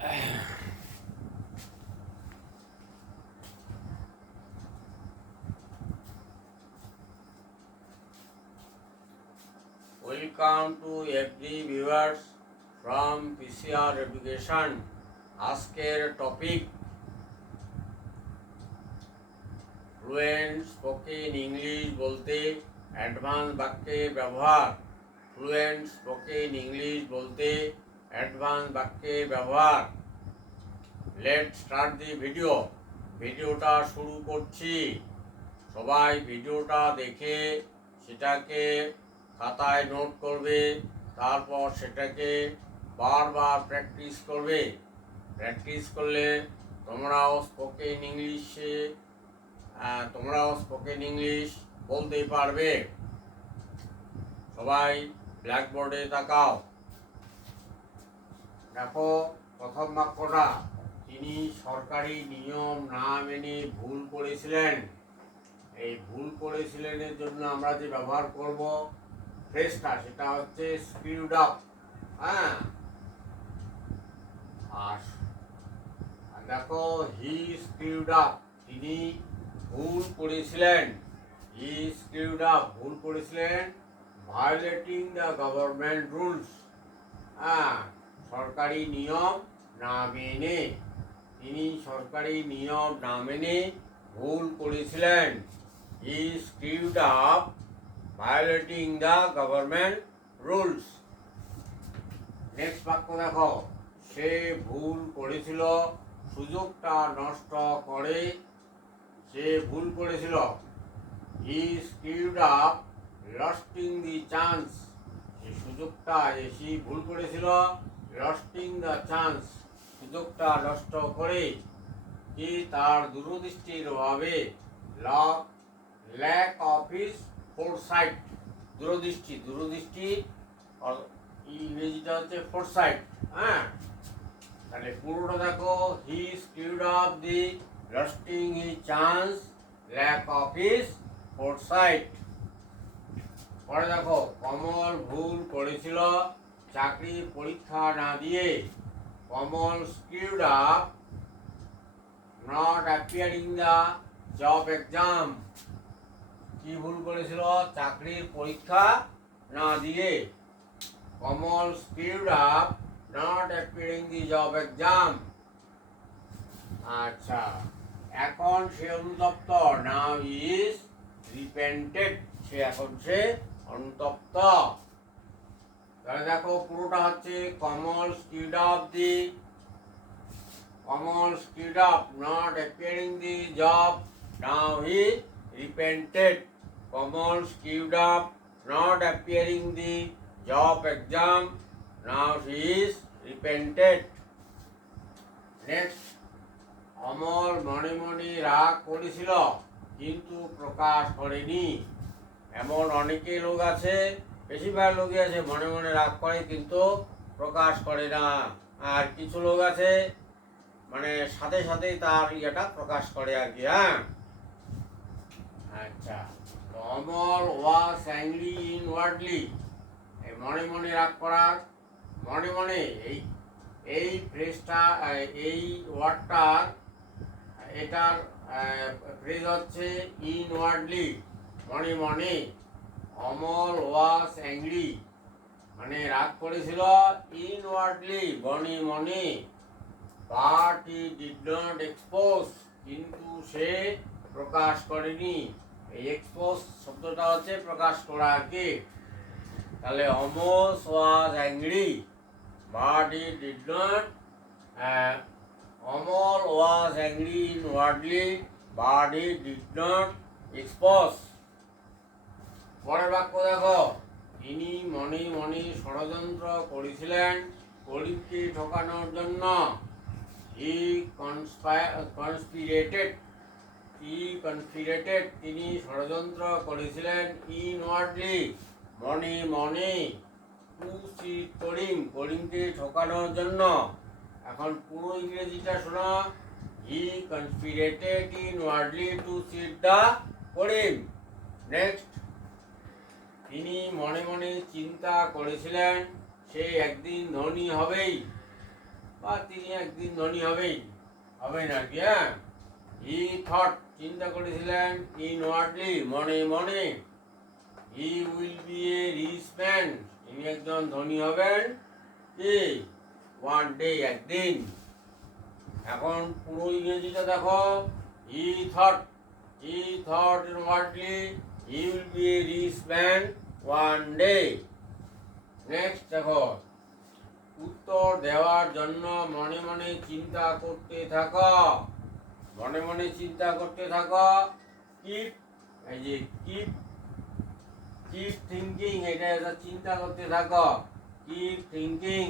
Welcome to every viewers from PCR Education. আজকের topic fluent spoken English বলতে advance বাক্যের ব্যবহার। ফ্লুয়েন্ট স্পোকেন ইংলিশ বলতে অ্যাডভান্স বাক্যের ব্যবহার। লেটস স্টার্ট দি ভিডিওটা শুরু করছি। সবাই ভিডিওটা দেখে সেটাকে খাতায় নোট করবে, তারপর সেটাকে বারবার প্র্যাকটিস করবে। প্র্যাকটিস করলে তোমরাও স্পোকেন ইংলিশ বলতে পারবে। সবাই ব্ল্যাকবোর্ডে তাকাও। দেখো প্রথম বাক্যটা, তিনি সরকারি নিয়ম না মেনে ভুল করেছিলেন। এই ভুল করেছিলেনের জন্য আমরা যে ব্যবহার করব ফ্রেজটা, সেটা হচ্ছে স্ক্রিউড আপ। হ্যাঁ, আর দেখো হি স্ক্রিউড আপ, তিনি ভুল করেছিলেন। হি স্ক্রিউড আপ, ভুল করেছিলেন ভায়োলেটিং দ্য গভর্নমেন্ট রুলস। হ্যাঁ, সরকারি নিয়ম না মেনে, তিনি সরকারি নিয়ম না মেনে ভুল করেছিলেন। He screwed up violating the government rules. Next বাক্য দেখো, সে ভুল করেছিল সুযোগটা নষ্ট করে। সে ভুল করেছিল, হি স্ক্রিউড আপ লস্টিং দি চান্স। এই সুযোগটা, সে ভুল করেছিল লস্টিং দ্য চান্স, সুযোগটা নষ্ট করে। কি তার দূরদৃষ্টির অভাবে, ল্যাক অফ হিজ ফোরসাইট। দূরদৃষ্টি ইংরেজিটা হচ্ছে ফোরসাইট। হ্যাঁ, তাহলে পুরোটা দেখো, he screwed up the losing his chance, lack of his foresight. পরে দেখো, কমল ভুল করেছিল চাকরি পরীক্ষা না দিয়ে। Kamal screwed up not appearing the job exam. কি ভুল করেছিল? চাকরির পরীক্ষা না দিয়ে। Kamal screwed up not appearing the job exam. আচ্ছা, এখন সে অনুতপ্ত, নাও ইজ রিপেন্টেড। সে অনুতপ্ত। তাহলে দেখো পুরোটা হচ্ছে Kamal screwed up not appearing the job, now he repented. Kamal screwed up not appearing the job exam, now he is repented. Next, Amal মনে মনে রাগ করেছিল কিন্তু প্রকাশ করেনি। এমন অনেকে লোক আছে, বেশিরভাগ লোকই আছে মনে মনে রাগ করে কিন্তু প্রকাশ করে না। আর কিছু লোক আছে মানে সাথে সাথেই তার ইয়েটা প্রকাশ করে আর কি। হ্যাঁ, আচ্ছা, অমল ওয়াজ অ্যাংরি ইনওয়ার্ডলি। এই মনে মনে রাগ করার, মনে মনে এই ফ্রেজটা, এই ওয়ার্ডটার, এটার ফ্রেজ হচ্ছে ইনওয়ার্ডলি, মনে মনে। অমল ওয়াজ অ্যাংরি মানে রাগ করেছিল, ইনওয়ার্ডলি মনে মনে। But he did not expose, কিন্তু সে প্রকাশ করেনি। এই এক্সপোজ শব্দটা হচ্ছে প্রকাশ করা আর কি। তাহলে Amal was angry but he did not, Amal was angry inwardly but he did not expose. পরের বাক্য দেখো, তিনি মনে মনে ষড়যন্ত্র করেছিলেন কলিমকে ঠকানোর জন্য। হি কনস্পিরেটেড, তিনি ষড়যন্ত্র করেছিলেন। ইনওয়ার্ডলি মনে মনে। টু চিট করিমকে ঠকানোর জন্য। এখন পুরো ইংরেজিটা শোনো, he conspired inwardly to cheat the Karim. Next, তিনি মনে মনে চিন্তা করেছিলেন সে একদিন ধনী হবেই। বা তিনি একদিন ধনী হবেন আর কি। হ্যাঁ, হি থট চিন্তা করেছিলেন, ইনওয়ার্ডলি মনে মনে, he will be a rich man তিনি একজন ধনী হবেন কি ওয়ান ডে একদিন। এখন পুরো ইংরেজিটা দেখো, he thought inwardly he will be a rich man one day. Next দেখো, উত্তর দেওয়ার জন্য মনে মনে চিন্তা করতে থাকো, মনে মনে চিন্তা করতে থাকো। কিপ, এই যে কিপ থিঙ্কিং, এটা চিন্তা করতে থাকো। কিপ থিঙ্কিং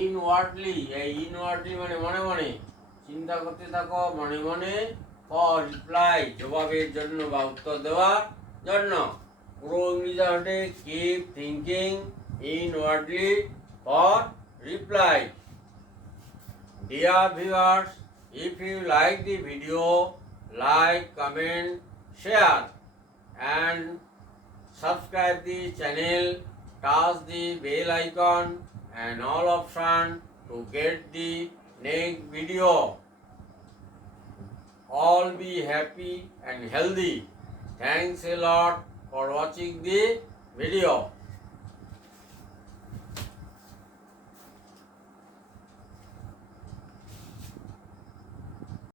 ইনওয়ার্ডলি, এই ইনওয়ার্ডলি মানে মনে মনে চিন্তা করতে থাকো মনে মনে, ফর রিপ্লাই জবাবের জন্য বা উত্তর দেওয়ার জন্য। পুরো ইংরেজি হচ্ছে keep thinking inwardly for reply. Dear viewers, if you like the video, like, comment, share and subscribe the channel, touch the bell icon and all option to get the next video. All be happy and healthy. Thanks a lot for watching the video.